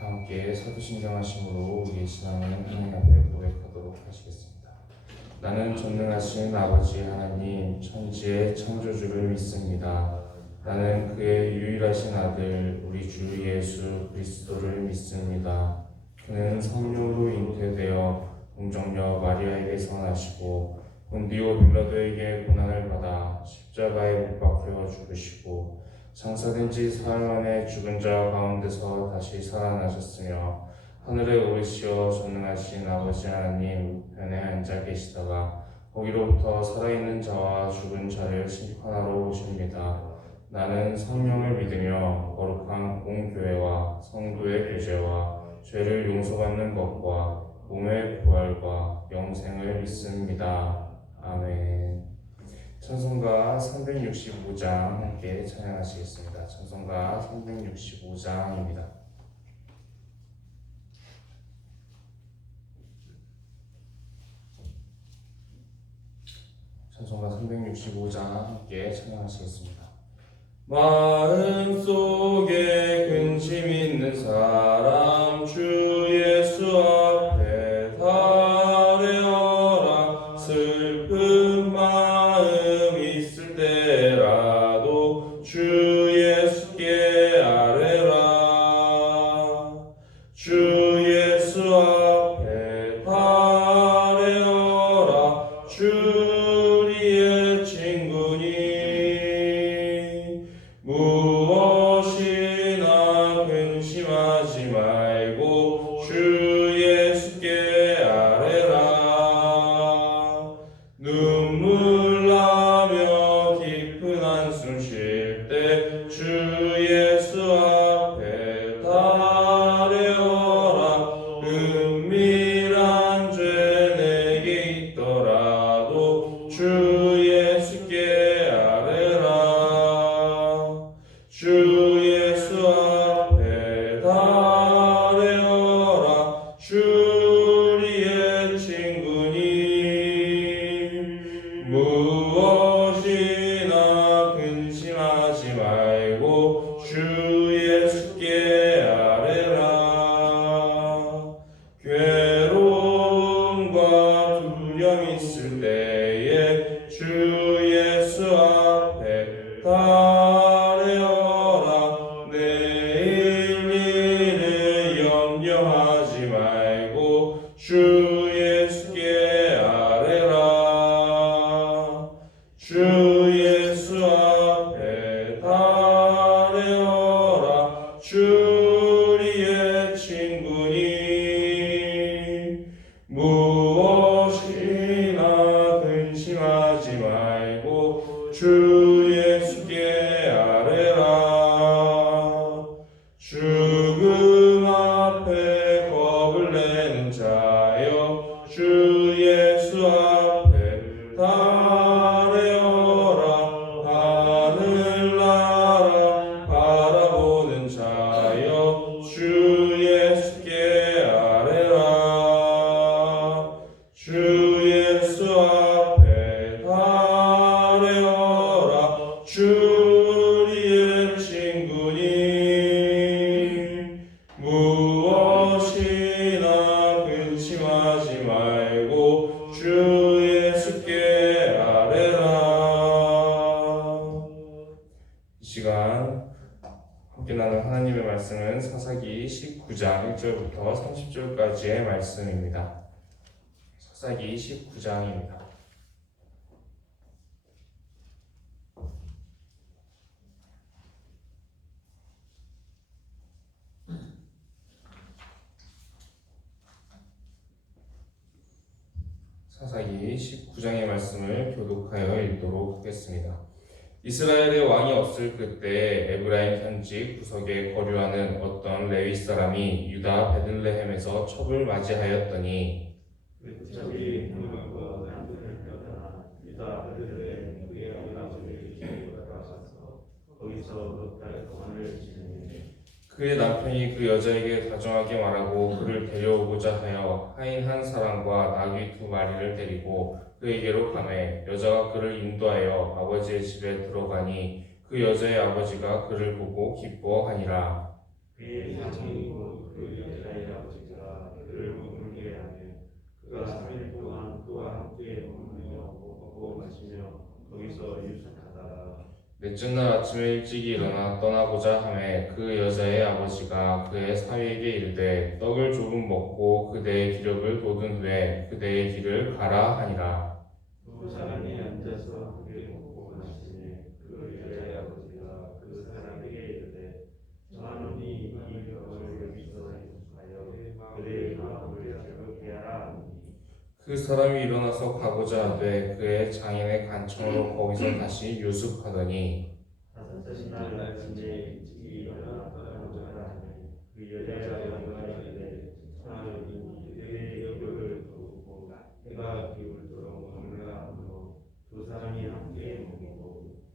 다 함께 사도신경하심으로 우리의 신앙을 하나님 앞에 고백하도록 하시겠습니다. 나는 전능하신 아버지 하나님 천지의 창조주를 믿습니다. 나는 그의 유일하신 아들 우리 주 예수 그리스도를 믿습니다. 그는 성령으로 잉태되어 동정녀 마리아에게서 나시고 본디오 빌라도에게 고난을 받아 십자가에 못 박혀 죽으시고 장사된 지 사흘 만에 죽은 자 가운데서 다시 살아나셨으며 하늘에 오르시어 전능하신 아버지 하나님 우편에 앉아 계시다가 거기로부터 살아있는 자와 죽은 자를 심판하러 오십니다. 나는 성령을 믿으며 거룩한 공교회와 성도의 교제와 죄를 용서받는 것과 몸의 부활과 영생을 믿습니다. 아멘. 찬송가 365장 함께 찬양하시겠습니다. 찬송가 365장입니다. 찬송가 365장 함께 찬양하시겠습니다. 마음속에 근심 있는 사람 주 예수 앞에 달래어라. 슬픈 마음 있을 때라도 주 예수께 아뢰라. 주 예수 앞에 달래어라. 주 우리의 친구니 무엇이나 근심하지 말고 주 예수께 아뢰라. 눈물 나며 깊은 한숨 쉴 때 주 예수 앞에 달래어라. 은밀한 죄 내게 있더라도 주 예수께 아뢰라. 주 예수 앞에 달래어라. 주 우리의 친구니 무엇이나 근심하지 말고 주 예수께 아뢰라. 괴로움과 두려움 있을 때에 주 예수 앞에 달래어라. 내일 일을 염려하지 말고 주 예수께 아뢰라. 주 예수 앞에 달래어라. 주 우리의 친구니 무엇이나 근심하지 말고 주 예수께 아뢰라. 죽음 앞에 겁을 내는 자여 주 예수 앞에 달래어라. 하늘나라 바라보는 자여 주 예수께 아뢰라. 주 예수 앞에 달래어라. 주 우리의 친구니 무엇이나 근심하지 말고 주 예수께 아뢰라. 이 시간 함께 나눌 하나님의 말씀은 사사기 19장 1절부터 30절까지의 말씀입니다. 사사기 19장입니다. 사사기 19장의 말씀을 교독하여 읽도록 하겠습니다. 이스라엘의 왕이 없을 그때 에브라임 현지 구석에 거류하는 어떤 레위 사람이 유다 베들레헴에서 첩을 맞이하였더니 저기 누구고 남들을 떠나 유다 베들레헴 그의 아버지의 집으로 돌아가서 거기서 몇 달 동안을 지내니 그의 남편이 그 여자에게 다정하게 말하고 그를 데려오고자 하여 하인 한 사람과 나귀 2마리를 데리고 그에게로 가매 여자가 그를 인도하여 아버지의 집에 들어가니 그 여자의 아버지가 그를 보고 기뻐하니라. 그의 장인이고 그 여자의 아버지가 그를 머물게 하며 그가 3일 동안 그와 함께 머물며 먹고 마시며 거기서 유숙하다가 넷째 날 아침에 일찍이 일어나 떠나고자 하매 그 여자의 아버지가 그의 사위에게 이르되 떡을 조금 먹고 그대의 기력을 돋은 후에 그대의 길을 가라 하니라. 두 사람이 앉아서 함께 먹고 마시며 그 여자의 아버지가 그 사람에게 이르되 저하노니 이 떡을 여기서 유숙하여 그대의 마음을 즐겁게 하라 하니 그 사람이 일어나서 가고자 하되 그의 장인의 간청으로 거기서 다시 유숙하더니 다섯째 날 아침에 일찍이 일어나 떠나고자 하니 그 여자의 아버지가 이르되 저하노니 그대의 기력을 돋고 해가 기울도록 머물라 하므로 두 사람이 함께 먹고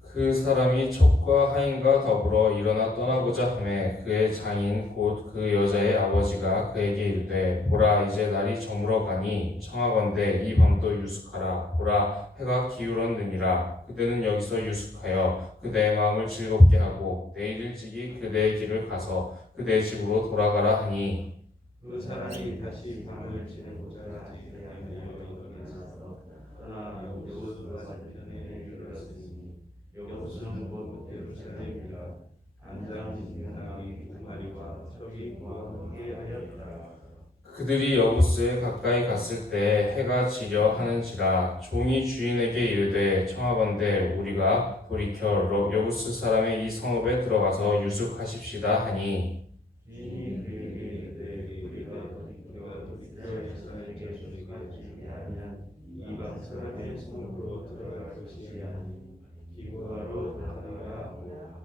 그 사람이 첩과 하인과 더불어 일어나 떠나고자 하매 그의 장인 곧 그 여자의 아버지가 그에게 이르되 보라 이제 날이 저물어 가니 청하건대 이 밤도 유숙하라. 보라 해가 기울었느니라. 그대는 여기서 유숙하여 그대의 마음을 즐겁게 하고 내일 일찍이 그대의 길을 가서 그대의 집으로 돌아가라 하니 그 사람이 다시 밤을 지내고자 하여 일어나서 떠나 여호수아 편에 이르렀으니 여호수는 곧 예루살렘이라 안장신랑이 두 마리와 척이 그와 함께 하였더라. 그들이 여부스에 가까이 갔을 때 해가 지려 하는지라 종이 주인에게 이르되 청하건대 우리가 돌이켜 여부스 사람의 이 성읍에 들어가서 유숙하십시다 하니 주인이 그에게 이르되 우리가 돌이켜 이스라엘 사람에게 유숙하지 아니하면 이방 사람의 성읍으로 들어갈 것이 아니니 기브아로 돌아가라 하고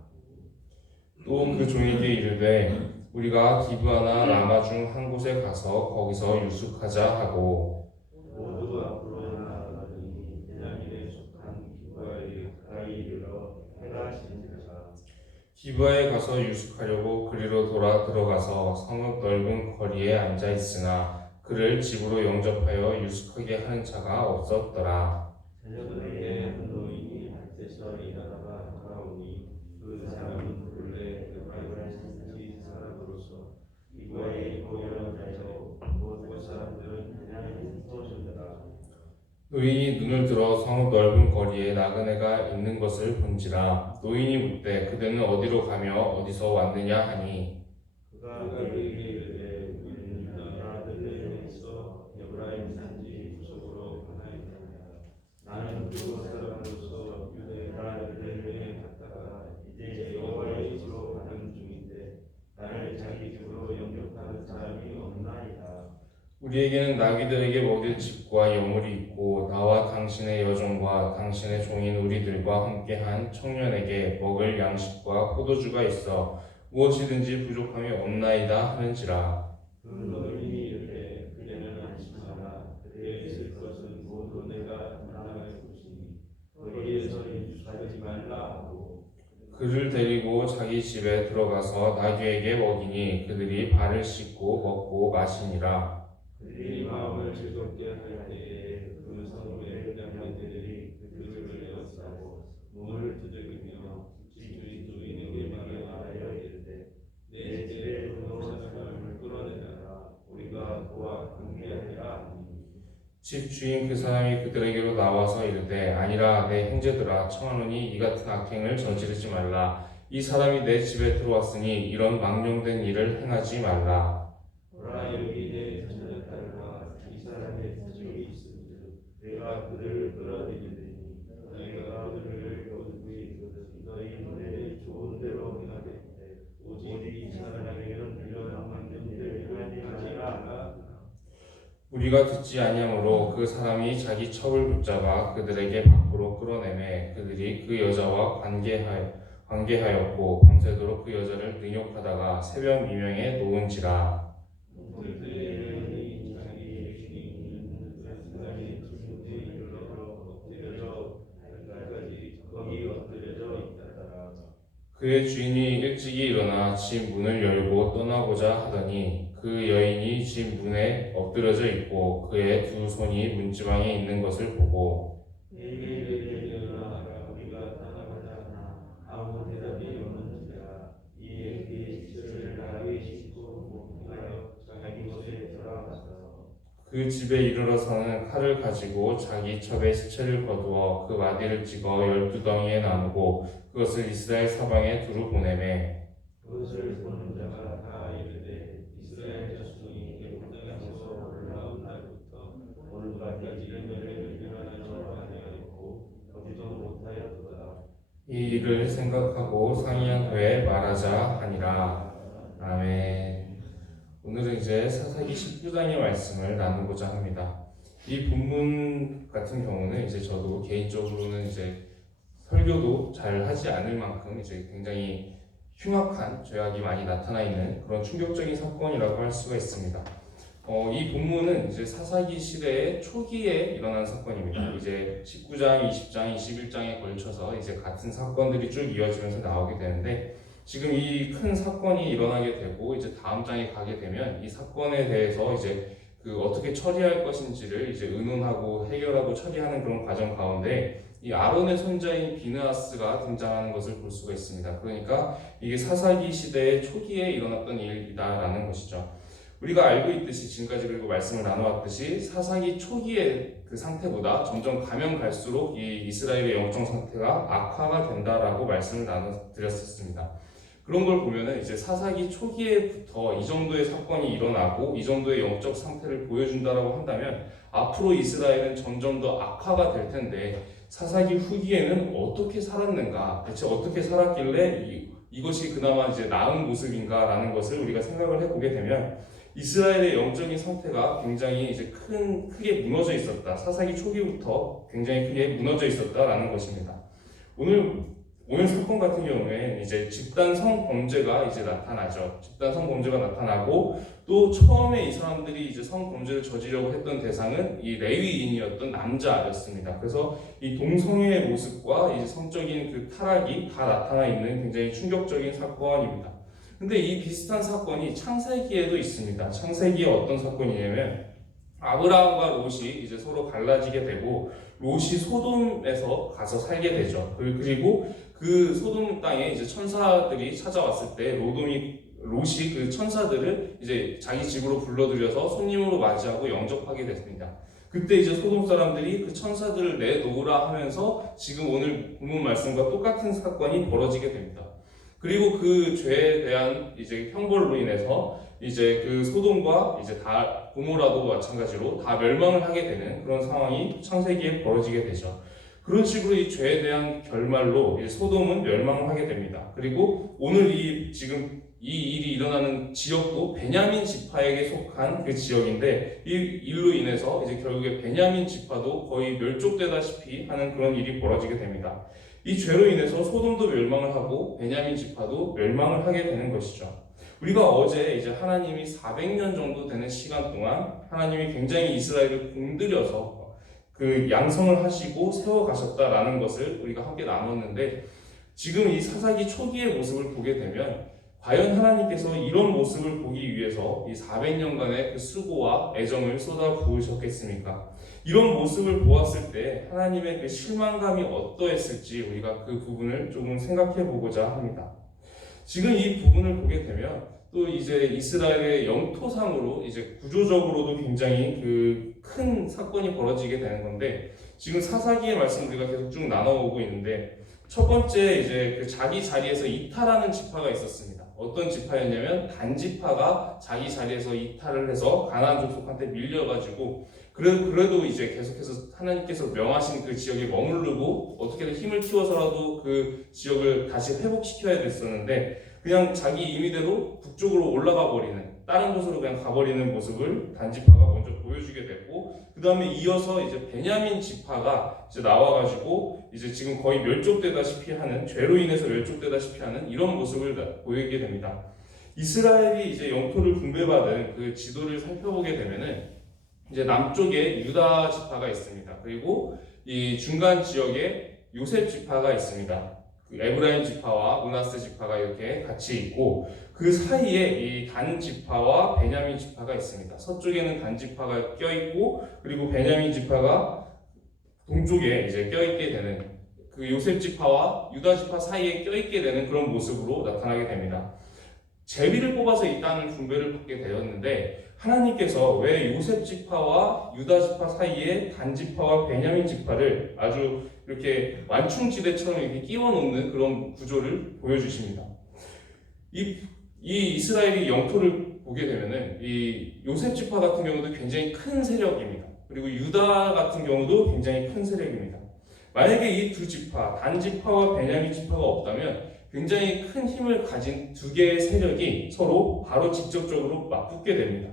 또 그 종에게 이르되 우리가 기브아나 라마 중 한 곳에 가서 거기서 유숙하자 하고 모두 앞으로 나아가더니 베냐민에 속한 기브아에 가까이 이르러 해가 지니라. 기브아에 가서 유숙하려고 그리로 돌아 들어가서 성읍 넓은 거리에 앉아 있으나 그를 집으로 영접하여 유숙하게 하는 자가 없었더라. 저녁에 한 노인이 밭에서 일하다가 돌아오니 그 사람은 본래 에브라임 산지 사람으로서 기브아에 모여 자여 그 사람들은 베냐민 소수더라. 노인이 눈을 들어 성읍 넓은 거리에 나그네가 있는 것을 본지라. 노인이 묻되 그대는 어디로 가며 어디서 왔느냐 하니 그가 그에게 이르되 우리는 유다 베들레헴에서 에브라임 산지 구속으로 가나이다. 나는 그 사람으로서 유다 베들레헴에 갔다가 이제 여호와의 집으로 가는 중인데 나를 자기 집으로 영접하는 사람이 없나이다. 우리에게는 나귀들에게 먹일 집과 여물이 있고 나와 당신의 여종과 당신의 종인 우리들과 함께한 청년에게 먹을 양식과 포도주가 있어 무엇이든지 부족함이 없나이다 하는지라. 그 노인이 이르되 그대는 안심하라. 그대의 있을 것은 모두 내가 담당할 것이니 거기에서 유숙하지 말라 하고 그를 데리고 자기 집에 들어가서 나귀에게 먹이니 그들이 발을 씻고 먹고 마시니라. 그들이 마음을 즐겁게 할 때에 그 성읍의 남자들이 그들을 에워싸고 몸을 두들기며 집 주인에게 말하여 이르되 내 집에 들어온 사람을 끌어내라. 우리가 그와 관계하리라 하니 집 주인 그 사람이 그들에게로 나와서 이르되 아니라 내 형제들아 청하노니 이 같은 악행을 저지르지 말라. 이 사람이 내 집에 들어왔으니 이런 망령된 일을 행하지 말라. 보라 여기 내 자녀딸과 이 사람의 자식이 있으니 내가 그들을 끌어들이니 너희가 그들을 여두이 너희 눈에 좋은 대로 행하겠되 오직 이 사람에게는 이런 망령된 일을 하지 말라. 우리가 듣지 아니하므로 그 사람이 자기 첩을 붙잡아 그들에게 밖으로 끌어내매 그들이 그 여자와 관계하였고 밤새도록 그 여자를 능욕하다가 새벽 미명에 놓은지라. 그들이 자기 주인인 그 사람이 집에 이르러 엎드려져 발까지 거기 엎드려져 있다더라. 그의 주인이 일찍이 일어나 집 문을 열고 떠나고자 하더니 그 여인이 집 문에 엎드려져 있고 그의 두 손이 문지방에 있는 것을 보고 내게 일어나라. 우리가 떠나가자 하나 아무 대답이 없는지라. 이에 그의 시체를 나귀 그 집에 이르러서는 칼을 가지고 자기 첩에 시체를 거두어 그 마디를 찍어 12덩이에 나누고 그것을 이스라엘 사방에 두루 보내매 그것을 보는 자가 다 이르되 이스라엘 자손이 예루살렘에서 올라온 날부터 오늘까지 이르기를 일어나지 아니하였고 거기도 못하였도다. 이 일을 생각하고 상의한 후에 말하자 하니라. 아멘. 오늘은 이제 사사기 19장의 말씀을 나누고자 합니다. 이 본문 같은 경우는 이제 저도 개인적으로는 이제 설교도 잘 하지 않을 만큼 이제 굉장히 흉악한 죄악이 많이 나타나 있는 그런 충격적인 사건이라고 할 수가 있습니다. 이 본문은 이제 사사기 시대의 초기에 일어난 사건입니다. 이제 19장, 20장, 21장에 걸쳐서 이제 같은 사건들이 쭉 이어지면서 나오게 되는데 지금 이 큰 사건이 일어나게 되고 이제 다음 장에 가게 되면 이 사건에 대해서 이제 그 어떻게 처리할 것인지를 이제 의논하고 해결하고 처리하는 그런 과정 가운데 이 아론의 손자인 비느하스가 등장하는 것을 볼 수가 있습니다. 그러니까 이게 사사기 시대의 초기에 일어났던 일이다라는 것이죠. 우리가 알고 있듯이 지금까지 그리고 말씀을 나눠왔듯이 사사기 초기의 그 상태보다 점점 가면 갈수록 이 이스라엘의 영적 상태가 악화가 된다라고 말씀을 나눠드렸었습니다. 그런 걸 보면은 이제 사사기 초기에부터 이 정도의 사건이 일어나고 이 정도의 영적 상태를 보여준다라고 한다면 앞으로 이스라엘은 점점 더 악화가 될 텐데 사사기 후기에는 어떻게 살았는가, 대체 어떻게 살았길래 이것이 그나마 이제 나은 모습인가라는 것을 우리가 생각을 해보게 되면 이스라엘의 영적인 상태가 굉장히 이제 크게 무너져 있었다. 사사기 초기부터 굉장히 크게 무너져 있었다라는 것입니다. 오늘 사건 같은 경우에 이제 집단 성범죄가 이제 나타나죠. 집단 성범죄가 나타나고 또 처음에 이 사람들이 이제 성범죄를 저지르려고 했던 대상은 이 레위인이었던 남자였습니다. 그래서 이 동성애의 모습과 이제 성적인 그 타락이 다 나타나 있는 굉장히 충격적인 사건입니다. 근데 이 비슷한 사건이 창세기에도 있습니다. 창세기에 어떤 사건이냐면 아브라함과 롯이 이제 서로 갈라지게 되고 롯이 소돔에서 가서 살게 되죠. 그리고 그 소돔 땅에 이제 천사들이 찾아왔을 때 롯이 그 천사들을 이제 자기 집으로 불러들여서 손님으로 맞이하고 영접하게 됐습니다. 그때 이제 소돔 사람들이 그 천사들을 내놓으라 하면서 지금 오늘 본문 말씀과 똑같은 사건이 벌어지게 됩니다. 그리고 그 죄에 대한 이제 형벌로 인해서 이제 그 소돔과 이제 다 고모라도 마찬가지로 다 멸망을 하게 되는 그런 상황이 창세기에 벌어지게 되죠. 그런 식으로 이 죄에 대한 결말로 이제 소돔은 멸망을 하게 됩니다. 그리고 오늘 지금 이 일이 일어나는 지역도 베냐민 지파에게 속한 그 지역인데 이 일로 인해서 이제 결국에 베냐민 지파도 거의 멸족되다시피 하는 그런 일이 벌어지게 됩니다. 이 죄로 인해서 소돔도 멸망을 하고 베냐민 지파도 멸망을 하게 되는 것이죠. 우리가 어제 이제 하나님이 400년 정도 되는 시간 동안 하나님이 굉장히 이스라엘을 공들여서 그 양성을 하시고 세워가셨다라는 것을 우리가 함께 나눴는데 지금 이 사사기 초기의 모습을 보게 되면 과연 하나님께서 이런 모습을 보기 위해서 이 400년간의 그 수고와 애정을 쏟아 부으셨겠습니까? 이런 모습을 보았을 때 하나님의 그 실망감이 어떠했을지 우리가 그 부분을 조금 생각해 보고자 합니다. 지금 이 부분을 보게 되면 또 이제 이스라엘의 영토상으로 이제 구조적으로도 굉장히 그 큰 사건이 벌어지게 되는 건데 지금 사사기의 말씀 우리가 계속 쭉 나눠오고 있는데 첫 번째 이제 그 자기 자리에서 이탈하는 지파가 있었습니다. 어떤 지파였냐면 단 지파가 자기 자리에서 이탈을 해서 가나안 족속한테 밀려가지고 그래도 이제 계속해서 하나님께서 명하신 그 지역에 머무르고 어떻게든 힘을 키워서라도 그 지역을 다시 회복시켜야 됐었는데 그냥 자기 임의대로 북쪽으로 올라가 버리는 다른 곳으로 그냥 가버리는 모습을 단지파가 먼저 보여주게 됐고 그 다음에 이어서 이제 베냐민 지파가 이제 나와가지고 이제 지금 거의 멸족되다시피 하는 죄로 인해서 멸족되다시피 하는 이런 모습을 보이게 됩니다. 이스라엘이 이제 영토를 분배받은 그 지도를 살펴보게 되면은 이제 남쪽에 유다 지파가 있습니다. 그리고 이 중간 지역에 요셉 지파가 있습니다. 에브라임 지파와 므낫세 지파가 이렇게 같이 있고 그 사이에 이 단 지파와 베냐민 지파가 있습니다. 서쪽에는 단 지파가 껴있고 그리고 베냐민 지파가 동쪽에 이제 껴있게 되는 그 요셉 지파와 유다 지파 사이에 껴있게 되는 그런 모습으로 나타나게 됩니다. 제비를 뽑아서 이 땅을 분배를 받게 되었는데 하나님께서 왜 요셉 지파와 유다 지파 사이에 단 지파와 베냐민 지파를 아주 이렇게 완충지대처럼 이렇게 끼워 놓는 그런 구조를 보여주십니다. 이 이스라엘이 영토를 보게 되면은 이 요셉 지파 같은 경우도 굉장히 큰 세력입니다. 그리고 유다 같은 경우도 굉장히 큰 세력입니다. 만약에 이 두 지파, 단 지파와 베냐민 지파가 없다면 굉장히 큰 힘을 가진 두 개의 세력이 서로 바로 직접적으로 맞붙게 됩니다.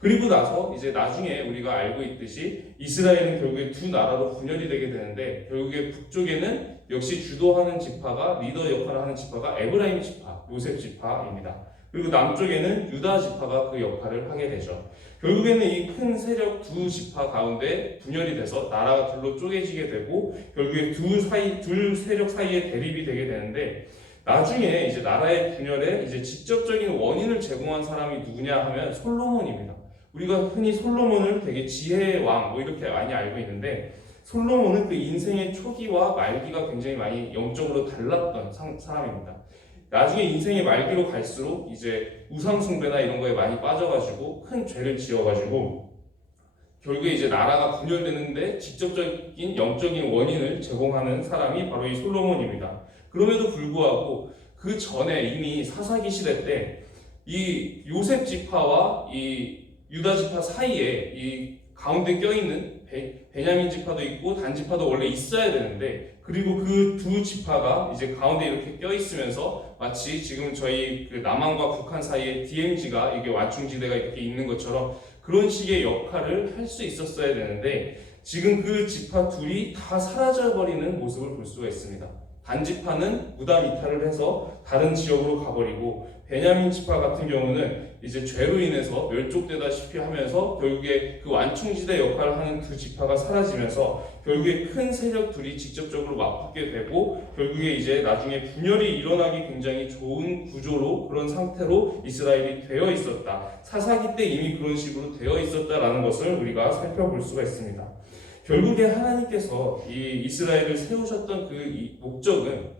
그리고 나서 이제 나중에 우리가 알고 있듯이 이스라엘은 결국에 두 나라로 분열이 되게 되는데 결국에 북쪽에는 역시 주도하는 지파가 리더 역할을 하는 지파가 에브라임 지파, 요셉 지파입니다. 그리고 남쪽에는 유다 지파가 그 역할을 하게 되죠. 결국에는 이 큰 세력 두 지파 가운데 분열이 돼서 나라가 둘로 쪼개지게 되고 결국에 둘 세력 사이에 대립이 되게 되는데 나중에 이제 나라의 분열에 이제 직접적인 원인을 제공한 사람이 누구냐 하면 솔로몬입니다. 우리가 흔히 솔로몬을 되게 지혜의 왕 뭐 이렇게 많이 알고 있는데 솔로몬은 그 인생의 초기와 말기가 굉장히 많이 영적으로 달랐던 사람입니다. 나중에 인생의 말기로 갈수록 이제 우상숭배나 이런 거에 많이 빠져가지고 큰 죄를 지어가지고 결국에 이제 나라가 분열되는데 직접적인 영적인 원인을 제공하는 사람이 바로 이 솔로몬입니다. 그럼에도 불구하고 그 전에 이미 사사기 시대 때 이 요셉 지파와 이 유다 지파 사이에 이 가운데 껴있는 베냐민 지파도 있고 단 지파도 원래 있어야 되는데 그리고 그 두 지파가 이제 가운데 이렇게 껴있으면서 마치 지금 저희 그 남한과 북한 사이에 DMZ가 이게 완충지대가 이렇게 있는 것처럼 그런 식의 역할을 할 수 있었어야 되는데 지금 그 지파 둘이 다 사라져버리는 모습을 볼 수가 있습니다. 단 지파는 무단 이탈을 해서 다른 지역으로 가버리고 베냐민 지파 같은 경우는 이제 죄로 인해서 멸족되다시피 하면서 결국에 그 완충지대 역할을 하는 두 지파가 사라지면서 결국에 큰 세력 둘이 직접적으로 맞붙게 되고 결국에 이제 나중에 분열이 일어나기 굉장히 좋은 구조로 그런 상태로 이스라엘이 되어 있었다. 사사기 때 이미 그런 식으로 되어 있었다라는 것을 우리가 살펴볼 수가 있습니다. 결국에 하나님께서 이 이스라엘을 세우셨던 그 목적은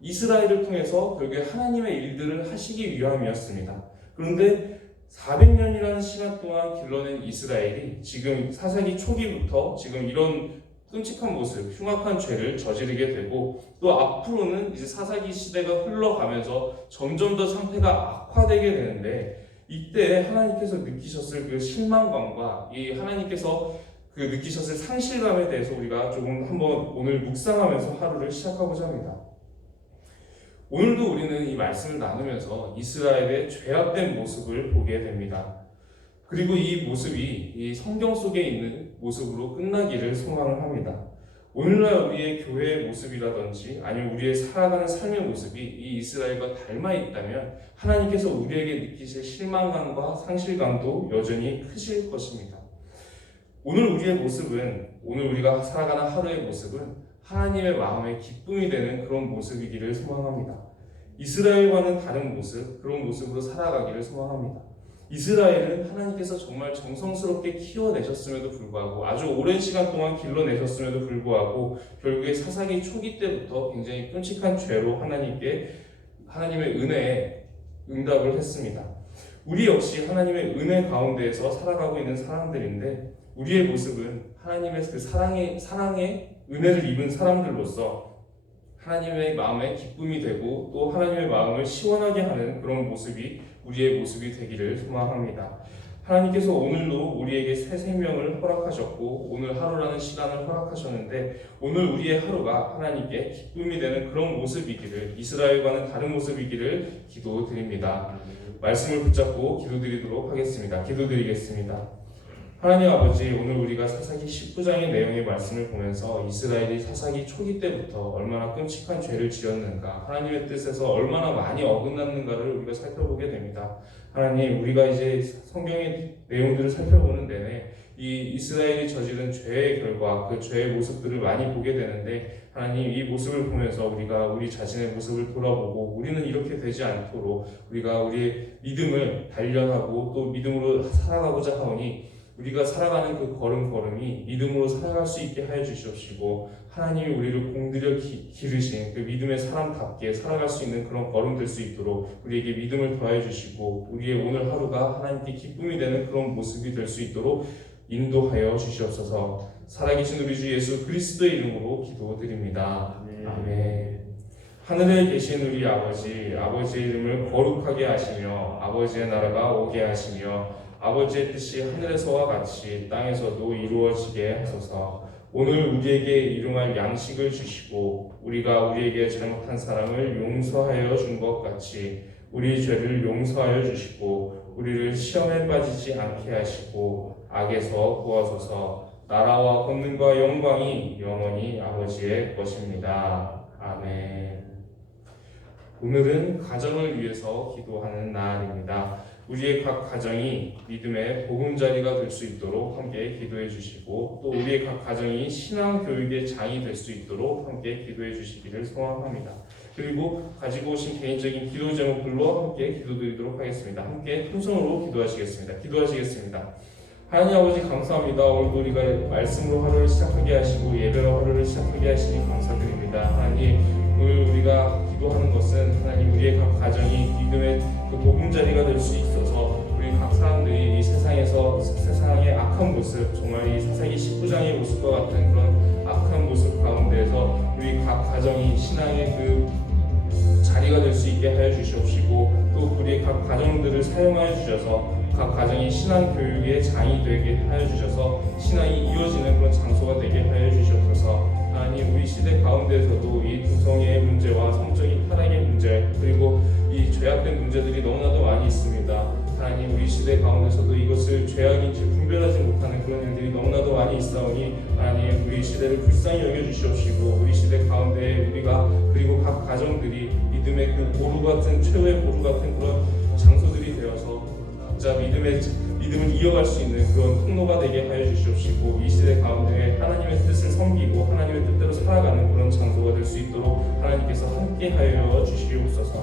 이스라엘을 통해서 결국에 하나님의 일들을 하시기 위함이었습니다. 그런데 400년이라는 시간 동안 길러낸 이스라엘이 지금 사사기 초기부터 지금 이런 끔찍한 모습, 흉악한 죄를 저지르게 되고 또 앞으로는 이제 사사기 시대가 흘러가면서 점점 더 상태가 악화되게 되는데 이때 하나님께서 느끼셨을 그 실망감과 이 하나님께서 그 느끼셨을 상실감에 대해서 우리가 조금 한번 오늘 묵상하면서 하루를 시작하고자 합니다. 오늘도 우리는 이 말씀을 나누면서 이스라엘의 죄악된 모습을 보게 됩니다. 그리고 이 모습이 이 성경 속에 있는 모습으로 끝나기를 소망을 합니다. 오늘날 우리의 교회의 모습이라든지 아니면 우리의 살아가는 삶의 모습이 이 이스라엘과 닮아 있다면 하나님께서 우리에게 느끼실 실망감과 상실감도 여전히 크실 것입니다. 오늘 우리의 모습은, 오늘 우리가 살아가는 하루의 모습은 하나님의 마음에 기쁨이 되는 그런 모습이기를 소망합니다. 이스라엘과는 다른 모습, 그런 모습으로 살아가기를 소망합니다. 이스라엘은 하나님께서 정말 정성스럽게 키워내셨음에도 불구하고 아주 오랜 시간 동안 길러내셨음에도 불구하고 결국에 사사기 초기 때부터 굉장히 끔찍한 죄로 하나님의 은혜에 응답을 했습니다. 우리 역시 하나님의 은혜 가운데에서 살아가고 있는 사람들인데 우리의 모습은 하나님의 그 사랑의 은혜를 입은 사람들로서 하나님의 마음에 기쁨이 되고 또 하나님의 마음을 시원하게 하는 그런 모습이 우리의 모습이 되기를 소망합니다. 하나님께서 오늘도 우리에게 새 생명을 허락하셨고 오늘 하루라는 시간을 허락하셨는데 오늘 우리의 하루가 하나님께 기쁨이 되는 그런 모습이기를 이스라엘과는 다른 모습이기를 기도드립니다. 말씀을 붙잡고 기도드리도록 하겠습니다. 기도드리겠습니다. 하나님 아버지, 오늘 우리가 사사기 19장의 내용의 말씀을 보면서 이스라엘이 사사기 초기 때부터 얼마나 끔찍한 죄를 지었는가, 하나님의 뜻에서 얼마나 많이 어긋났는가를 우리가 살펴보게 됩니다. 하나님, 우리가 이제 성경의 내용들을 살펴보는 내내 이 이스라엘이 저지른 죄의 결과, 그 죄의 모습들을 많이 보게 되는데 하나님, 이 모습을 보면서 우리가 우리 자신의 모습을 돌아보고 우리는 이렇게 되지 않도록 우리가 우리의 믿음을 단련하고 또 믿음으로 살아가고자 하오니 우리가 살아가는 그 걸음걸음이 믿음으로 살아갈 수 있게 하여 주시옵시고 하나님이 우리를 공들여 기르신 그 믿음의 사람답게 살아갈 수 있는 그런 걸음 될 수 있도록 우리에게 믿음을 더하여 주시고 우리의 오늘 하루가 하나님께 기쁨이 되는 그런 모습이 될 수 있도록 인도하여 주시옵소서. 살아계신 우리 주 예수 그리스도의 이름으로 기도드립니다. 아멘. 하늘에 계신 우리 아버지, 아버지의 이름을 거룩하게 하시며 아버지의 나라가 오게 하시며 아버지의 뜻이 하늘에서와 같이 땅에서도 이루어지게 하소서. 오늘 우리에게 일용할 양식을 주시고 우리가 우리에게 잘못한 사람을 용서하여 준 것 같이 우리 죄를 용서하여 주시고 우리를 시험에 빠지지 않게 하시고 악에서 구하소서. 나라와 권능과 영광이 영원히 아버지의 것입니다. 아멘. 오늘은 가정을 위해서 기도하는 날입니다. 우리의 각 가정이 믿음의 보금자리가 될 수 있도록 함께 기도해 주시고 또 우리의 각 가정이 신앙 교육의 장이 될 수 있도록 함께 기도해 주시기를 소원합니다. 그리고 가지고 오신 개인적인 기도 제목들로 함께 기도드리도록 하겠습니다. 함께 큰 손으로 기도하시겠습니다. 기도하시겠습니다. 하나님 아버지 감사합니다. 오늘도 우리가 말씀으로 하루를 시작하게 하시고 예배로 하루를 시작하게 하시니 감사드립니다. 하나님 오늘 우리가 기도하는 것은 하나님 우리의 각 가정이 믿음의 그 보금자리가 될 수 있어서 우리 각 사람들이 이 세상에서 세상의 악한 모습 정말 이 사사기 19장의 모습과 같은 그런 악한 모습 가운데에서 우리 각 가정이 신앙의 그 자리가 될 수 있게 하여 주시옵시고 또 우리의 각 가정들을 사용하여 주셔서 각 가정이 신앙 교육의 장이 되게 하여 주셔서 신앙이 이어지는 그런 장소가 되게 하여 주시옵소서. 하나님 우리 시대 가운데서도 이 동성애의 문제와 성적인 타락의 문제 그리고 이 죄악된 문제들이 너무나도 많이 있습니다. 하나님 우리 시대 가운데서도 이것을 죄악인지 분별하지 못하는 그런 일들이 너무나도 많이 있사오니 하나님 우리 시대를 불쌍히 여겨주시옵시고 우리 시대 가운데 우리가 그리고 각 가정들이 믿음의 그 보루 같은 최후의 보루 같은 그런 장소들이 되어서 진짜 믿음을 이어갈 수 있는 그런 통로가 되게 하여 주시옵시고 이 시대 가운데 하나님의 뜻을 섬기고 하나님의 뜻대로 살아가는 그런 장소가 될 수 있도록 하나님께서 함께 하여 주시옵소서.